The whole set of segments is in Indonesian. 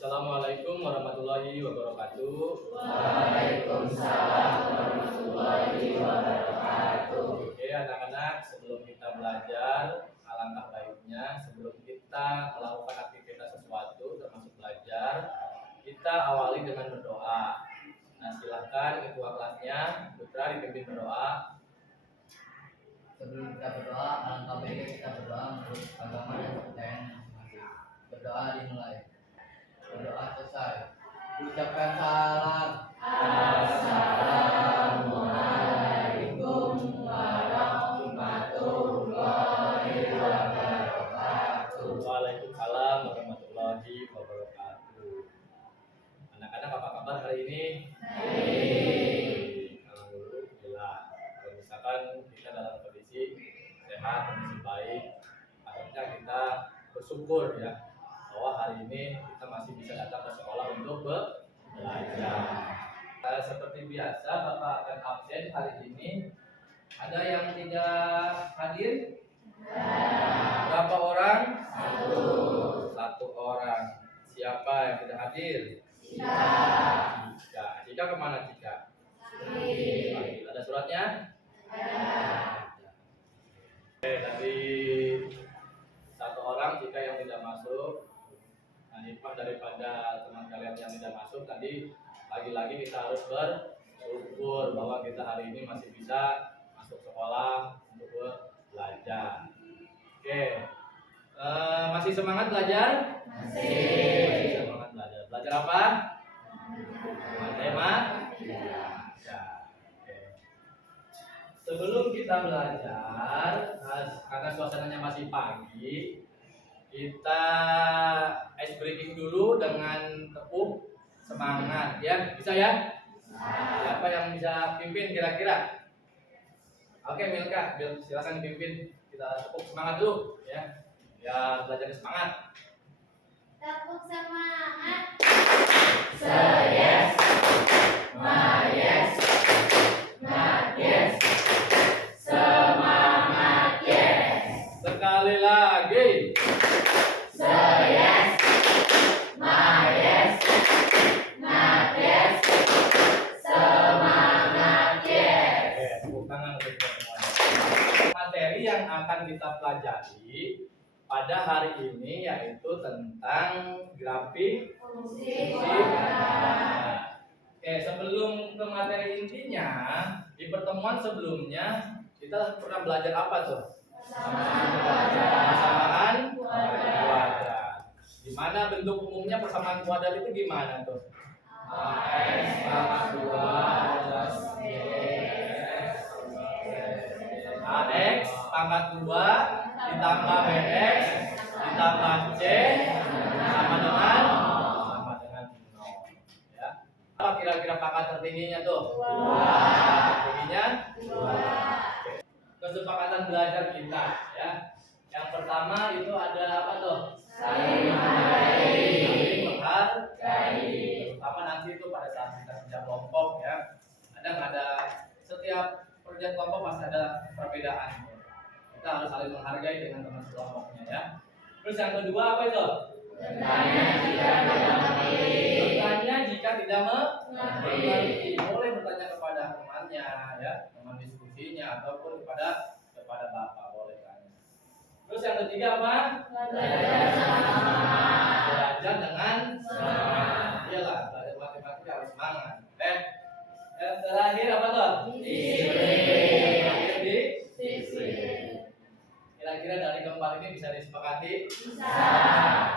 Assalamualaikum warahmatullahi wabarakatuh. Waalaikumsalam warahmatullahi wabarakatuh. Oke anak-anak, sebelum kita belajar, alangkah baiknya sebelum kita melakukan aktivitas sesuatu termasuk belajar, kita awali dengan berdoa. Nah silahkan ketua kelasnya, Putra dipimpin berdoa. Sebelum kita berdoa, alangkah baiknya kita berdoa menurut agama dan kepercayaan masing-masing. Berdoa dimulai. Berdoa selesai. Ucapkan salam. Assalamualaikum warahmatullahi wabarakatuh. Waalaikumsalam warahmatullahi wabarakatuh. Anak-anak apa kabar hari ini? Alhamdulillah. Kalau misalkan kita dalam kondisi sehat, kondisi baik, artinya kita bersyukur ya bahwa hari ini kita masih bisa datang ke sekolah untuk belajar. Seperti biasa Bapak akan absen hari ini. Ada yang tidak hadir? Berapa orang? Satu orang. Siapa yang tidak hadir? Cika kemana Cika? Ada suratnya? Oke, dari satu orang Cika yang tidak masuk. Nah, hikmah daripada teman kalian yang tidak masuk tadi, lagi-lagi kita harus bersyukur bahwa kita hari ini masih bisa masuk sekolah untuk belajar. Oke, masih semangat belajar? Masih semangat belajar. Belajar apa? Matematika. Oke. Sebelum kita belajar, karena suasananya masih pagi, kita ice breaking dulu dengan tepuk semangat ya. Bisa ya? Siapa yang bisa pimpin kira-kira? Oke Milka, silakan pimpin. Kita tepuk semangat dulu ya. Ya belajar semangat. Tepuk semangat. Yes. Yes. Yes. Semangat yes. Sekali lagi. Yes. Yes. Yes. Semangat yes. Oke, tepuk tangan untuk kita semuanya. Materi yang akan kita pelajari pada hari ini yaitu tentang grafik fungsi kuadrat. Oke, sebelum ke materi intinya, di pertemuan sebelumnya kita pernah belajar apa tuh? Persamaan kuadrat. Di mana bentuk umumnya persamaan kuadrat itu gimana tuh? X pangkat 2 plus B. AX pangkat 2 ditambah BX ditambah C sama dengan 0 ya. Apa kira-kira pangkat tertingginya tuh? Tertingginya 2. Kesepakatan belajar kita ya. Yang pertama itu ada apa tuh? Saling menghargai. Terutama nanti itu pada saat kita kerja kelompok ya. Ada setiap kerja kelompok pasti ada perbedaan. Kita harus saling menghargai dengan teman sekelompoknya ya. Terus yang kedua apa itu? Bertanya jika tidak mengerti. Boleh bertanya kepada temannya ya, teman diskusinya ataupun kepada bapak boleh tanya. Terus yang ketiga apa? Belajar dengan semangat. Iyalah, belajar matematika harus semangat. Yang terakhir apa tuh? Disiplin. Kira-kira dari keempat ini bisa disepakati? Bisa.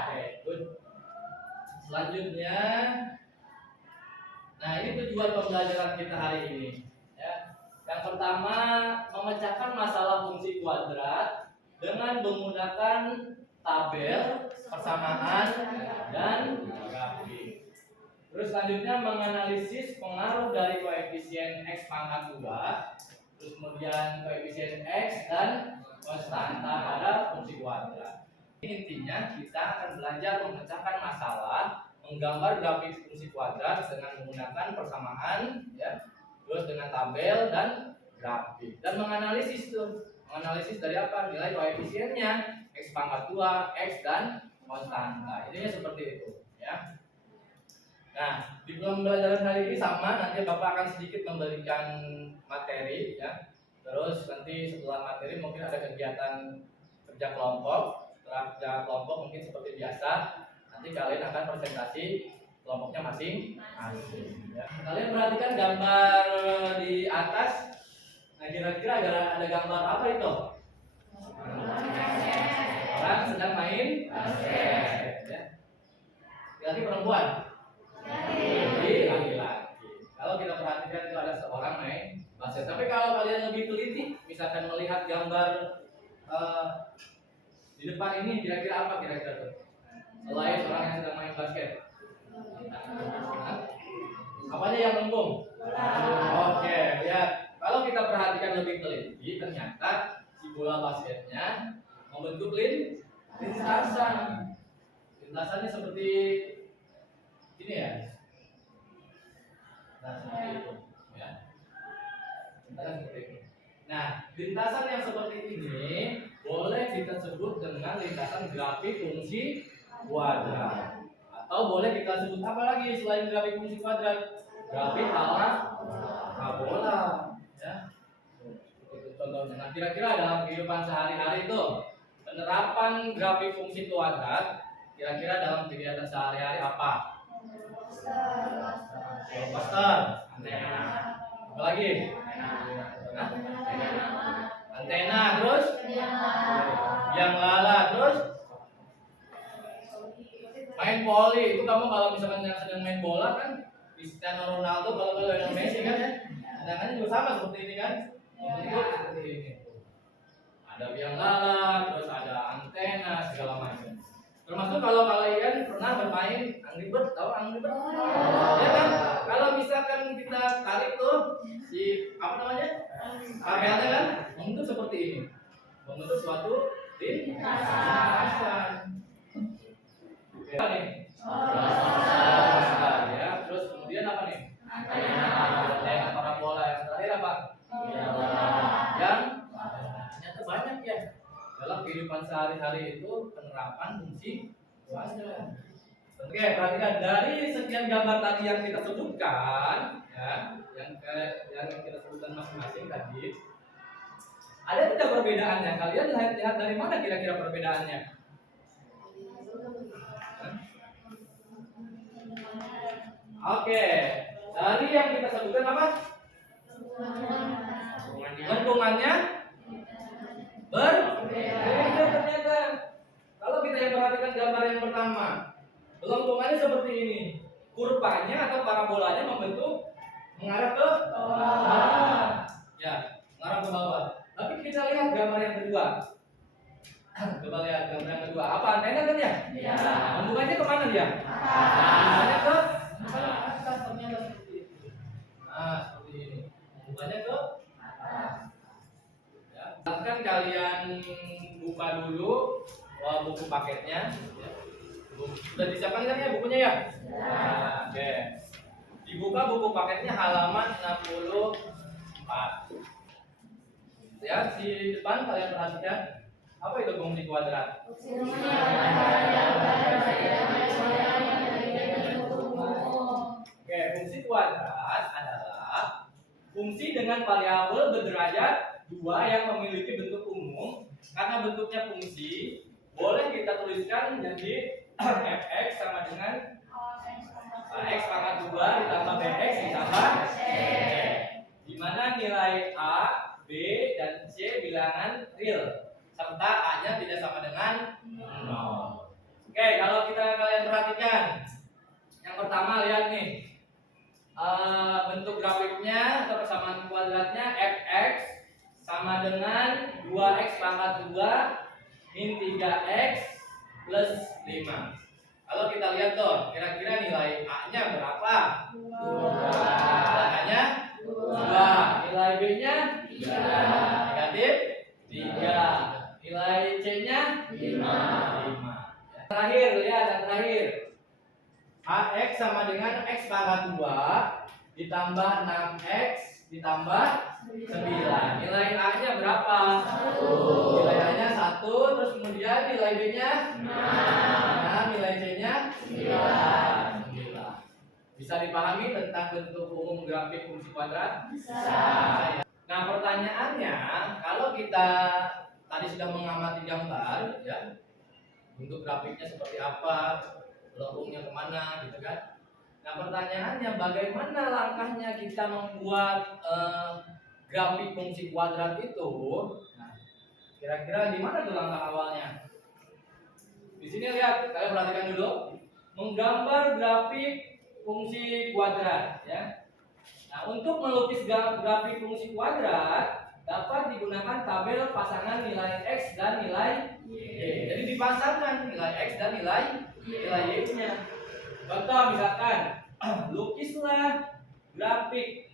Oke, good. Selanjutnya, nah ini tujuan pembelajaran kita hari ini. Ya. Yang pertama, memecahkan masalah fungsi kuadrat dengan menggunakan tabel, persamaan, dan grafik. Terus selanjutnya menganalisis pengaruh dari koefisien X pangkat 2, terus kemudian koefisien X dan konstanta pada fungsi kuadrat. Intinya kita akan belajar memecahkan masalah, menggambar grafik fungsi kuadrat dengan menggunakan persamaan, ya, terus dengan tabel dan grafik, dan menganalisis tuh. Menganalisis dari apa? Nilai koefisiennya, X pangkat 2, X dan konstanta. Intinya seperti itu, ya. Nah, di pembelajaran hari ini sama, nanti Bapak akan sedikit memberikan materi ya. Terus nanti setelah materi mungkin ada kegiatan kerja kelompok. Setelah kerja kelompok mungkin seperti biasa, nanti kalian akan presentasi kelompoknya masing-masing ya. Kalian perhatikan gambar di atas. Nah, kira-kira ada gambar apa itu? Orang sedang main basket ya. Laki perempuan? Laki-laki. Kalau kita perhatikan itu ada seorang main basket. Tapi kalau kalian lebih teliti, misalkan melihat gambar di depan ini, kira-kira apa kira-kira tuh? Selain orang yang sedang main basket, apanya yang melengkung? Oke, lihat. Kalau kita perhatikan lebih teliti, ternyata si bola basketnya membentuk lintasan. Lintasannya seperti ini ya. Nah, seperti itu ya. Lintasan seperti itu. Nah, lintasan yang seperti ini boleh kita sebut dengan lintasan grafik fungsi kuadrat. Atau boleh kita sebut apa lagi selain grafik fungsi kuadrat? Grafik ala parabola ya. Itu contohnya. Nah, kira-kira dalam kehidupan sehari-hari itu penerapan grafik fungsi kuadrat kira-kira dalam kegiatan sehari-hari apa? Poster, antena. Apa lagi? Antena, terus? Yang lala, terus? Main voli. Itu kamu kalau misalkan yang sedang main bola kan Cristiano Ronaldo, kalau Lionel Messi kan ya, tendangannya juga sama seperti ini kan? Bentuk seperti ini. Ada biang lala, terus ada antena, segala macam. Termasuk kalau kalian pernah bermain Angry Bird, tahu Angry Bird? Ya kan? Kalau misalkan kita tarik tuh si apa namanya? Kabelnya kan membentuk seperti ini. Membentuk suatu lintasan. Apa nih? Ya, terus kemudian apa nih? Antena parabola. Yang terakhir apa? Yang ternyata banyak ya. Dalam kehidupan sehari-hari itu penerapan fungsi kuadrat. Oke, perhatikan dari sekian gambar tadi yang kita sebutkan, ya, yang kita sebutkan masing-masing tadi, ada tidak perbedaannya? Kalian lihat dari mana kira-kira perbedaannya? Oke, dari yang kita sebutkan apa? Lengkungannya berbeda ternyata. Kalau kita yang perhatikan gambar yang pertama, lengkungannya seperti ini. Kurvanya atau parabolanya membentuk mengarah ke bawah. Ya, mengarah ke bawah. Tapi kita lihat gambar yang kedua. Coba lihat gambar yang kedua. Apa antena kan ya? Iya. Lengkungannya kemana dia? Lengkungannya ke atas ternyata seperti itu. Nah, seperti ini. Lengkungannya ke atas. Silahkan kalian buka dulu buku paketnya. Sudah disiapkan kan ya bukunya ya? Nah, oke. Dibuka buku paketnya halaman 64. Ya, di depan kalian perhatikan apa itu fungsi kuadrat? Oke, fungsi kuadrat adalah fungsi dengan variabel berderajat 2 yang memiliki bentuk umum. Karena bentuknya fungsi, boleh kita tuliskan jadi fx sama dengan x pangkat 2 ditambah bx ditambah c, di mana nilai a, b, dan c bilangan real serta a-nya tidak sama dengan 0. Oke, kalau kalian perhatikan yang pertama, lihat nih bentuk grafiknya atau persamaan kuadratnya fx sama dengan 2x pangkat 2 min 3x plus 5. Kalau kita lihat tuh, kira-kira nilai A-nya berapa? 2. Nilai A-nya 2. Nilai B-nya 3. Negatif 3. Nilai C-nya 5. Terakhir, lihat yang terakhir. AX sama dengan X pangkat 2 ditambah 6X ditambah 9. Nilai A-nya berapa? 1. Nilai A-nya 1, terus kemudian nilai B-nya 6. Nah, nilai C-nya 9. Bisa dipahami tentang bentuk umum grafik fungsi kuadrat? Bisa. Nah, pertanyaannya, kalau kita tadi sudah mengamati gambar, ya, bentuk grafiknya seperti apa, lengkungnya kemana, gitu kan? Nah, pertanyaannya, bagaimana langkahnya kita membuat grafik fungsi kuadrat itu? Nah, kira-kira di mana tuh langkah awalnya? Di sini lihat, kalian perhatikan dulu, menggambar grafik fungsi kuadrat, ya. Nah, untuk melukis grafik fungsi kuadrat dapat digunakan tabel pasangan nilai x dan nilai y. Jadi dipasangkan nilai x dan nilai y-nya. Contoh misalkan, lukislah grafik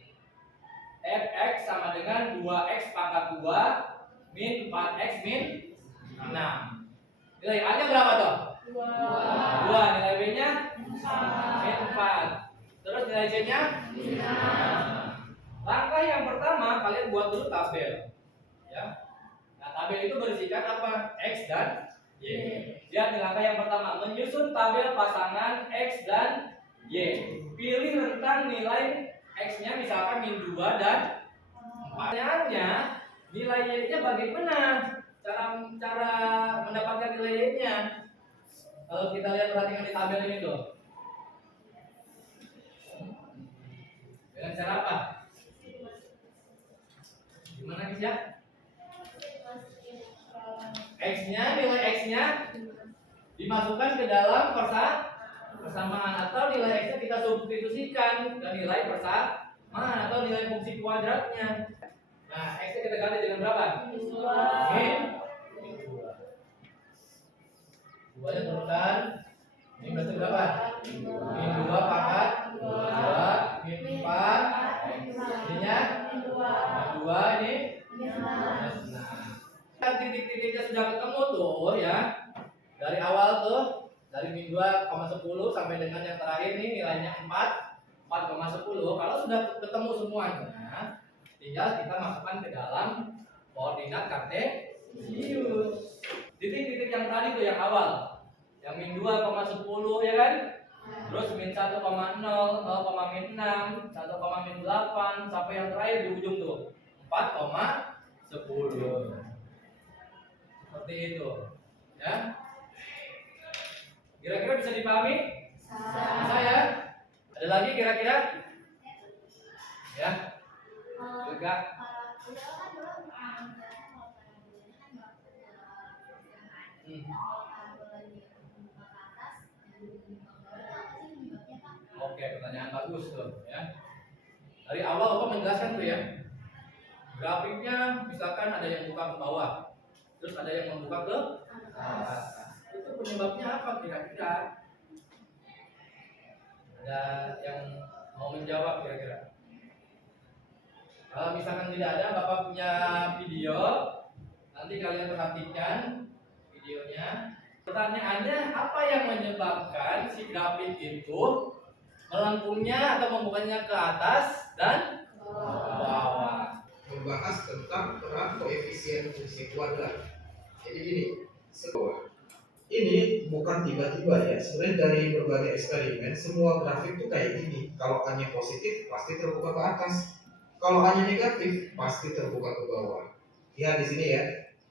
fx sama dengan 2x pangkat 2 min 4x min 6. Nilai A-nya berapa toh? 2. Nilai B-nya? Min 4. Terus nilai C-nya? Langkah yang pertama, kalian buat dulu tabel, ya. Nah, tabel itu berisikan apa? X dan Y. Lihat nih, langkah yang pertama, menyusun tabel pasangan X dan Y. Pilih rentang nilai X-nya misalkan min 2 dan 4. Pertanyaannya, nilai Y-nya bagaimana? Cara mendapatkan nilai Y-nya. Kalau kita lihat, perhatikan di tabel ini tuh. Dengan cara apa? Gimana guys ya? Nilai X-nya dimasukkan ke dalam persamaan, atau nilai X-nya kita substitusikan ke nilai persamaan atau nilai fungsi kuadratnya. Nah, X-nya kita ganti dengan berapa? Min 2. 2-nya turunkan. Ini berarti berapa? Min 2 pangkat 2 min 4. Ininya min 2 ini. Nah, titik-titiknya sudah ketemu tuh, ya. Dari awal tuh, dari min 2,10 sampai dengan yang terakhir nih nilainya 4,10. Kalau sudah ketemu semuanya, tinggal kita masukkan ke dalam koordinat kartesius. Titik-titik yang tadi tuh yang awal, yang min 2,10, ya kan? Terus min 1,0, 0, min 6, 1, min 8, sampai yang terakhir di ujung tuh 4,10. Seperti itu, ya. Kira-kira bisa dipahami? Bisa ya? Ada lagi kira-kira? Ya? Enggak? Oke, pertanyaan bagus tuh, ya. Dari awal Bapak menjelaskan tuh, ya. Grafiknya misalkan ada yang buka ke bawah, terus ada yang membuka ke atas. Itu penyebabnya apa kira-kira? Ada yang mau menjawab kira-kira? Kalau misalkan tidak ada, Bapak punya video, nanti kalian perhatikan videonya. Pertanyaannya, apa yang menyebabkan si grafik itu melengkungnya atau membukanya ke atas dan ke bawah? Membahas tentang peran koefisien fungsi kuadrat. Jadi gini, ini bukan tiba-tiba ya. Sebenarnya dari berbagai eksperimen, semua grafik tuh kayak gini. Kalau A-nya positif, pasti terbuka ke atas. Kalau A-nya negatif, pasti terbuka ke bawah. Lihat di sini ya.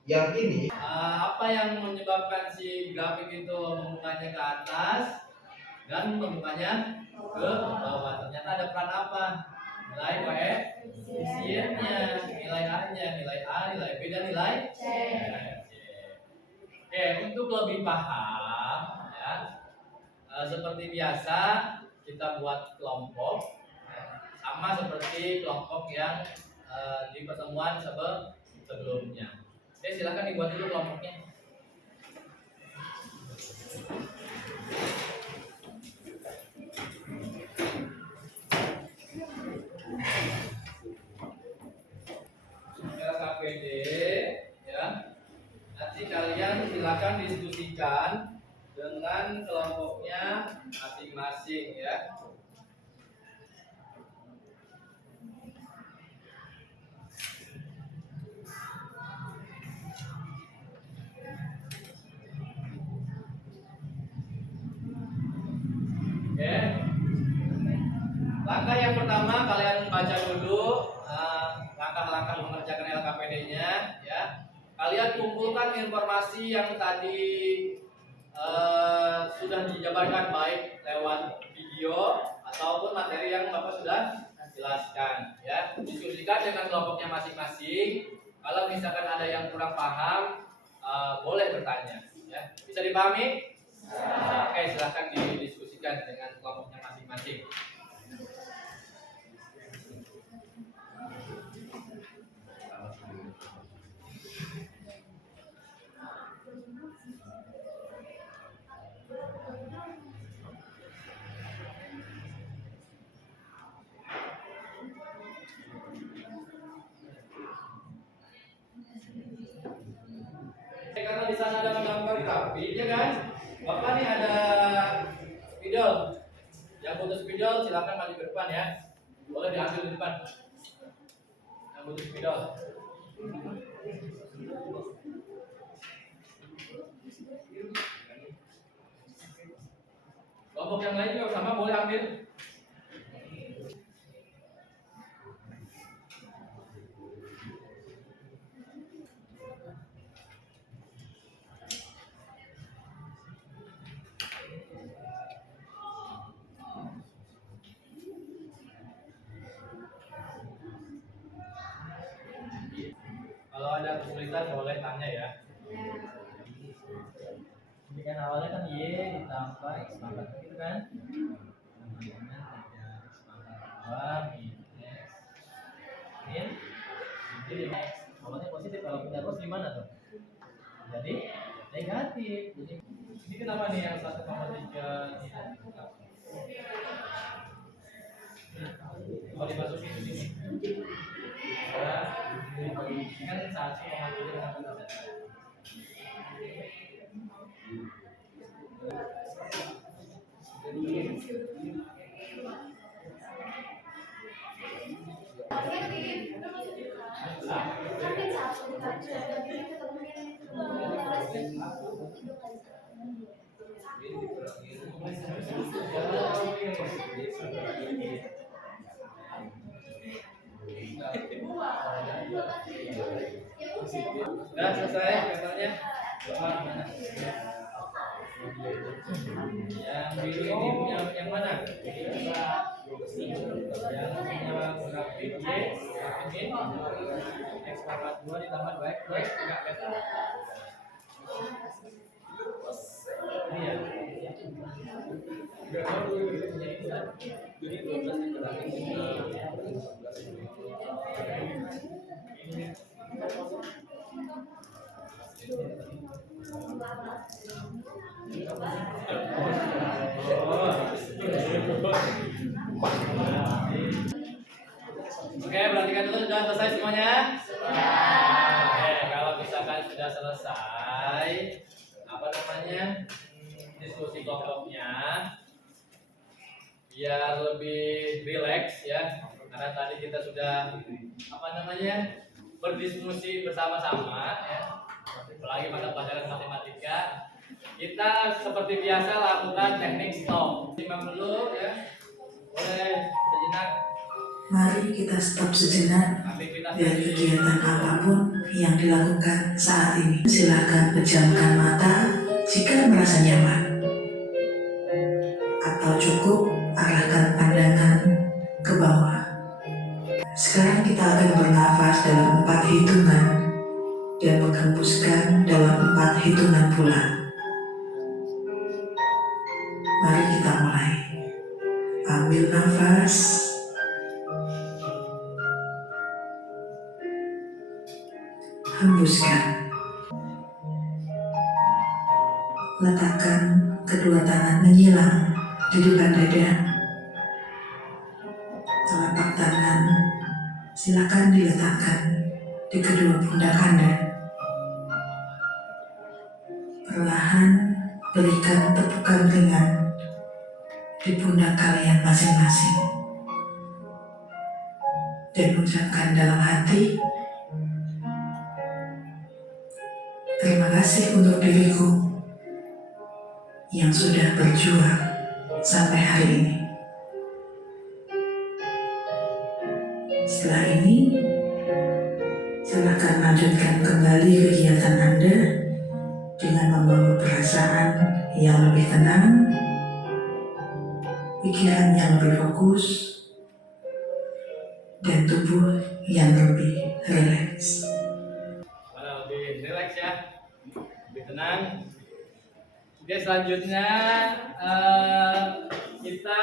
Yang ini apa yang menyebabkan si grafik itu membukanya ke atas dan membukanya ke bawah? Ternyata ada peran apa? Nilai koefisiennya, nilai A-nya, nilai A, nilai B, dan nilai C. Oke, untuk lebih paham, ya, seperti biasa kita buat kelompok, sama seperti kelompok yang di pertemuan sebelumnya. Oke, silakan dibuat dulu kelompoknya. KPD, ya. Nanti kalian silakan diskusikan dengan kelompoknya masing-masing, ya. Oke. Langkah yang pertama kalian baca dulu langkah-langkah mengerjakan LKPD-nya ya. Kalian kumpulkan informasi yang tadi sudah dijabarkan baik lewat video ataupun materi yang Bapak sudah jelaskan ya. Diskusikan dengan kelompoknya masing-masing. Kalau misalkan ada yang kurang paham boleh bertanya ya. Bisa dipahami? Oke, silahkan didiskusikan dengan kelompoknya masing-masing. Karena di sana ada gambar grafik ya kan, Bapak nih ada spidol. Yang butuh spidol silakan maju ke depan ya. Boleh diambil di depan. Yang butuh spidol. Kelompok yang lain juga sama boleh ambil. Kalau ada kesulitan boleh tanya ya. Ini kan awalnya kan Y ditambah X pangkat gitu kan. Kemudian ada X pangkat 2 min X jadi X. Awalnya positif, kalau pindah cos gimana tuh? Jadi negatif. Jadi ini kenapa nih yang 1,3 tidak dibuka? Kalau dimasukin ke sini. Ya, kan 1,3 dengan benar. Sudah selesai katanya. Yang biru yang mana? Yang punya grafik Y ini X pangkat 2 ditambah 2X enggak beta. Ini ya. Jadi 12 Oke, perhatikan dulu, sudah selesai semuanya? Oke, kalau misalkan sudah selesai, apa namanya, diskusi kelompoknya, biar lebih rileks ya, karena tadi kita sudah apa namanya berdiskusi bersama-sama ya, apalagi pada pelajaran matematika. Kita seperti biasa lakukan teknik stop. Simak dulu ya, boleh sejenak. Mari kita stop sejenak dari kegiatan apapun yang dilakukan saat ini. Silakan pejamkan mata jika merasa nyaman. Atau cukup arahkan pandangan ke bawah. Sekarang kita akan bernafas dalam 4 hitungan dan menghembuskan dalam 4 hitungan pula. Mari kita mulai. Ambil nafas. Hembuskan. Letakkan kedua tangan menyilang di depan dada. Telapak tangan silakan diletakkan di kedua pundak Anda. Perlahan berikan tepukan ringan di pundak kalian masing-masing. Dan ucapkan dalam hati, terima kasih untuk diriku yang sudah berjuang sampai hari ini. Setelah ini, silakan lanjutkan kembali kegiatan Anda dengan membawa perasaan yang lebih tenang, pikiran yang lebih fokus, dan tubuh yang lebih rileks. Mana lebih rileks ya, lebih tenang. Oke, selanjutnya kita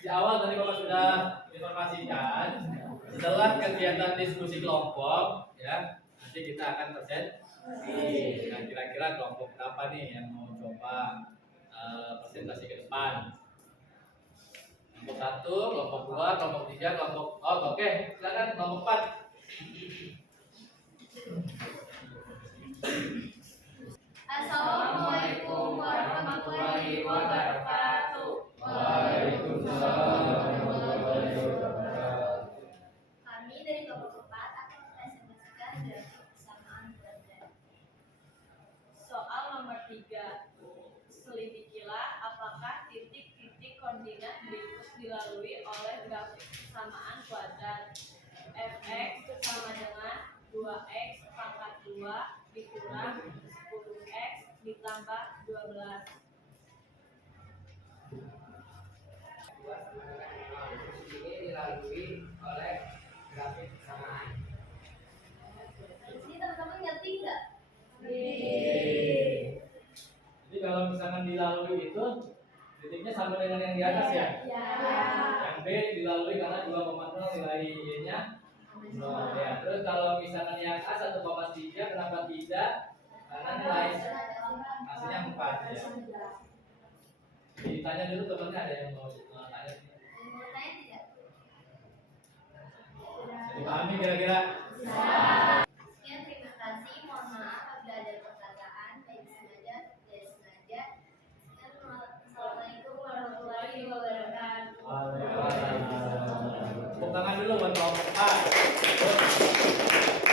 di awal tadi Bapak sudah informasikan setelah kegiatan diskusi kelompok ya, nanti kita akan presentasi. Nah, kira-kira kelompok berapa nih yang mau coba presentasi ke depan? Kelompok 1, kelompok 2, kelompok 3, kelompok oke, silakan kelompok 4. Assalamualaikum warahmatullahi wabarakatuh. Waalaikumsalam warahmatullahi wabarakatuh. Kami dari kelompok 4 akan mempresentasikan grafik kesamaan kuadrat. Soal nomor 3. Selidikilah apakah titik-titik koordinat berikut dilalui oleh grafik kesamaan kuadrat. Fx sama dengan 2x pangkat 2 dikurang 10x ditambah 12. Ini dilalui oleh grafik kesamaan. Di sini teman-teman ngerti nggak? Jadi kalau misalkan dilalui itu titiknya sama dengan yang di atas ya. Yang B dilalui karena 2,0 nilai Y-nya 0 ya. Terus kalau misalkan yang A 1,3 kenapa tidak? Karena nilai hasilnya 4 ya. Ditanya dulu temannya, ada yang mau tanya? Mau tanya tidak? Jadi pahami kira-kira? Sekian, terima kasih. Mohon maaf apabila ada perkataan baik sengaja tidak sengaja. Sekian, Assalamualaikum warahmatullahi wabarakatuh. Tepuk tangan dulu buat kelompok A.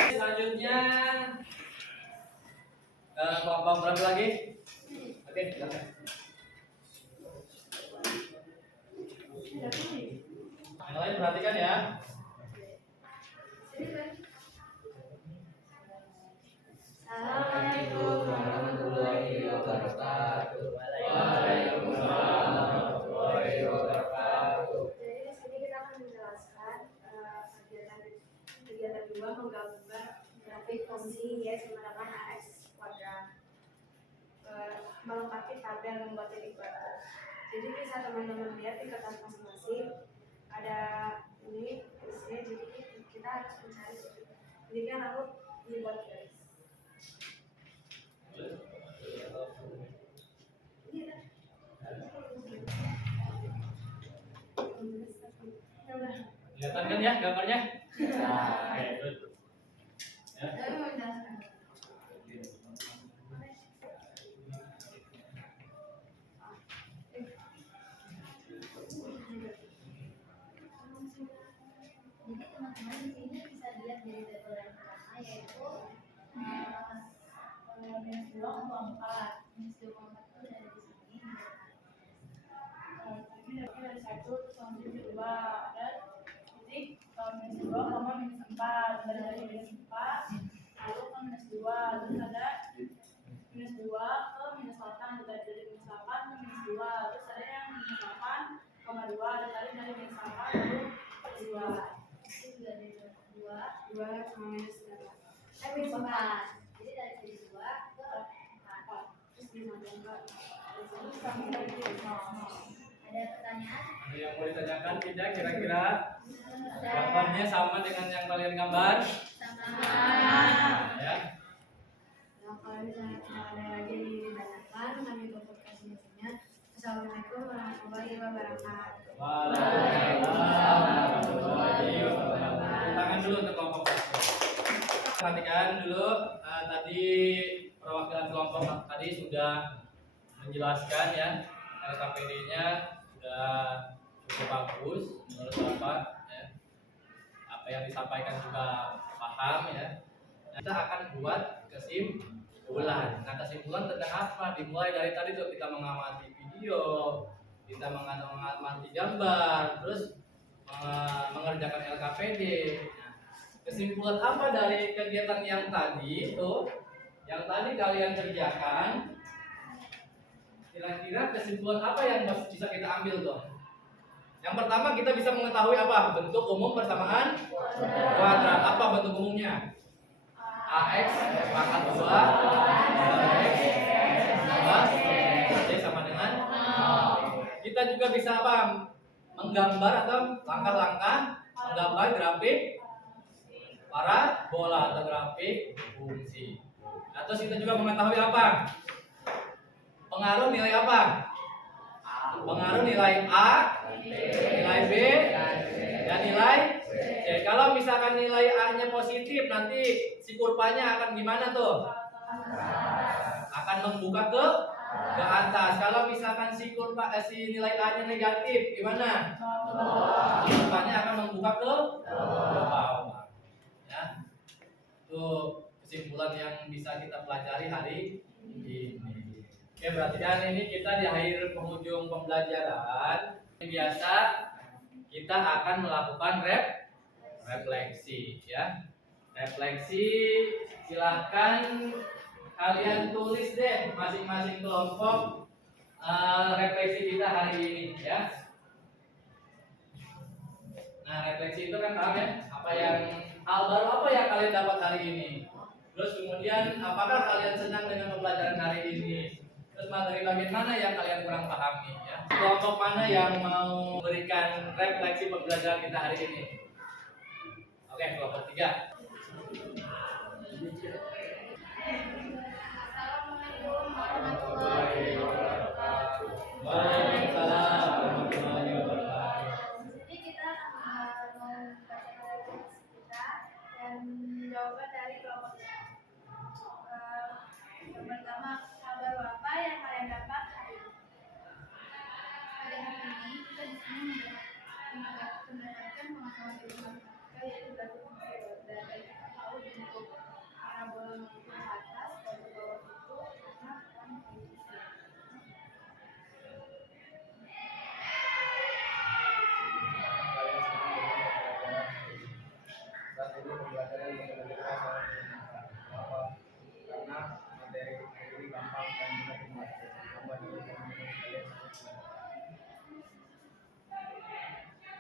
Selanjutnya kelompok berapa lagi? Oke, silakan. Yang lain perhatikan ya. Assalamualaikum warahmatullahi wabarakatuh. Waalaikumsalam warahmatullahi wabarakatuh. Jadi di sini kita akan menjelaskan kegiatan 2 menggambar grafik fungsi y sama dengan ax kuadrat, melengkapi tabel membuat titik baru. Jadi bisa teman-teman lihat di kertas masing-masing ada ini isinya. Jadi kita harus mencari titik. Jadi kan aku dibuat garis. Kelihatan kan ya gambarnya? Oke, good. Ya. Saya mau menjelaskan. Jadi teman-teman di sini bisa dilihat dari tabel yang pertama, yaitu minus 2,4. Minus 2,4 itu dari sini. Ini dari 1 sampai 2 dan titik minus 2, minus 4 dari minus 4 lalu ke minus 2, terus ada minus 2 ke minus 8, dari minus 8 ke minus 2, terus ada yang minus 8,2 ditarik dari minus 8 lalu ke 2 Itu juga dari 2 sama minus 8 minus 4. Jadi dari sini 2 ke 4. terus disambungkan terus sampai dari minus 0. Ada pertanyaan? Ada yang mau ditanyakan tidak kira-kira? Gambarnya sama dengan yang kalian gambar? Sama. Ya. Nah, kalau misalnya ada lagi yang ditanyakan, kami tutup presentation-nya. Assalamualaikum warahmatullahi wabarakatuh. Waalaikumsalam warahmatullahi wabarakatuh. Tangan dulu untuk kelompok satu. Perhatikan dulu tadi perwakilan kelompok tadi sudah menjelaskan ya, KPD-nya sudah cukup bagus menurut Bapak ya. Apa yang disampaikan juga paham ya. Kita akan buat kesimpulan. Nah, kesimpulan tentang apa? Dimulai dari tadi tuh kita mengamati video, kita mengamati gambar, terus mengerjakan LKPD. Nah, kesimpulan apa dari kegiatan yang tadi itu? Yang tadi kalian kerjakan, kira-kira kesimpulan apa yang bisa kita ambil tuh? Yang pertama kita bisa mengetahui apa? Bentuk umum persamaan kuadrat. Apa bentuk umumnya? AX pangkat 2 X tambah Y sama dengan 0. Kita juga bisa apa? Menggambar atau langkah-langkah menggambar grafik parabola atau grafik fungsi. Atau kita juga mengetahui apa? Pengaruh nilai apa? Pengaruh nilai A, nilai B, dan nilai C. Kalau misalkan nilai A-nya positif, nanti si kurvanya akan gimana tuh? Akan membuka ke atas. Kalau misalkan si nilai A-nya negatif, gimana? Kurvanya akan membuka ke bawah. Ya. Itu kesimpulan yang bisa kita pelajari hari ini. Oke, berarti kan ini kita di akhir penghujung pembelajaran. Biasa kita akan melakukan refleksi, ya. Refleksi, silahkan kalian tulis deh masing-masing kelompok refleksi kita hari ini, ya. Nah, refleksi itu kan paham ya, hal baru apa yang kalian dapat hari ini. Terus kemudian apakah kalian senang dengan pembelajaran hari ini? Terus materi bagian mana yang kalian kurang pahami, ya? Kelompok mana yang mau memberikan refleksi pembelajaran kita hari ini? Oke, kelompok 3. Assalamualaikum warahmatullahi wabarakatuh. Waalaikumsalam warahmatullahi wabarakatuh. Jadi kita mau membacakan refleksi kita dan jawaban dari kelompok kita. Yang pertama, kabar apa yang kalian dapat hari ini? Pada hari ini kita di sini mendapatkan pengetahuan ilmu matematika yaitu grafik fungsi dan kita tahu bentuk parabola maupun ke atas dan ke bawah itu karena bukan posisi. Saat ini pembelajaran yang kita lakukan sangat menyenangkan. Kenapa? Karena materi ini gampang dan mudah dimengerti. Tambah dengan teman-teman sekalian semua.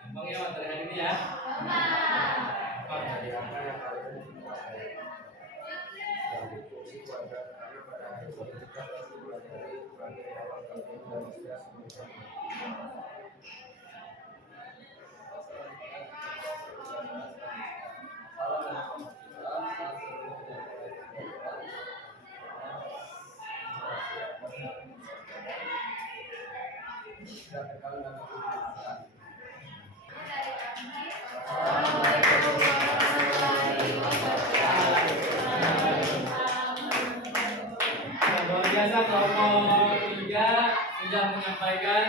Gampang ya materi hari ini ya. Gampang Dari ya. apa yang kalian kuasai. Dari fungsi kuadrat karena pada hari ini kita pasti belajar berbagai awal kalian dan bisa semuanya. Luar biasa kelompok 3 sudah menyampaikan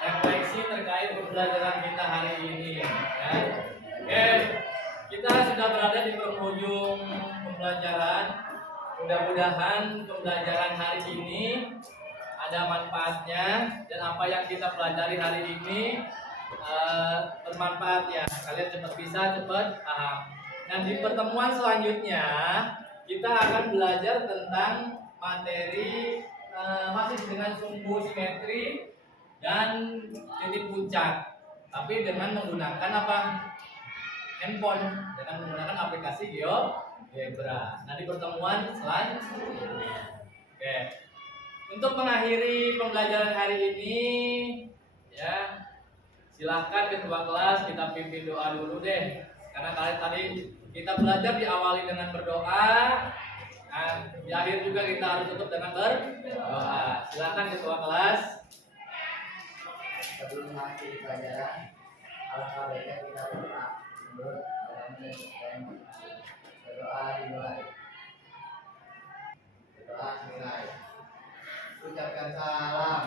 refleksi terkait pembelajaran kita hari ini, ya. Oke, kita sudah berada di penghujung pembelajaran. Mudah-mudahan pembelajaran hari ini ada manfaatnya dan apa yang kita pelajari hari ini bermanfaat ya. Kalian cepat paham. Dan di pertemuan selanjutnya kita akan belajar tentang materi masih dengan sumbu simetri dan titik puncak, tapi dengan menggunakan apa? Handphone, dengan menggunakan aplikasi GeoGebra. Nah, di pertemuan selanjutnya. Oke. Untuk mengakhiri pembelajaran hari ini, ya, silahkan ketua kelas kita pimpin doa dulu deh. Karena kalian tadi kita belajar diawali dengan berdoa. Nah, di akhir juga kita harus tutup dengan berdoa. Silakan ketua kelas. Sebelum mengakhiri pelajaran, alangkah baiknya kita berdoa. Menurut agama dan Islam, berdoa dimulai. Berdoa dimulai. Ucapkan salam.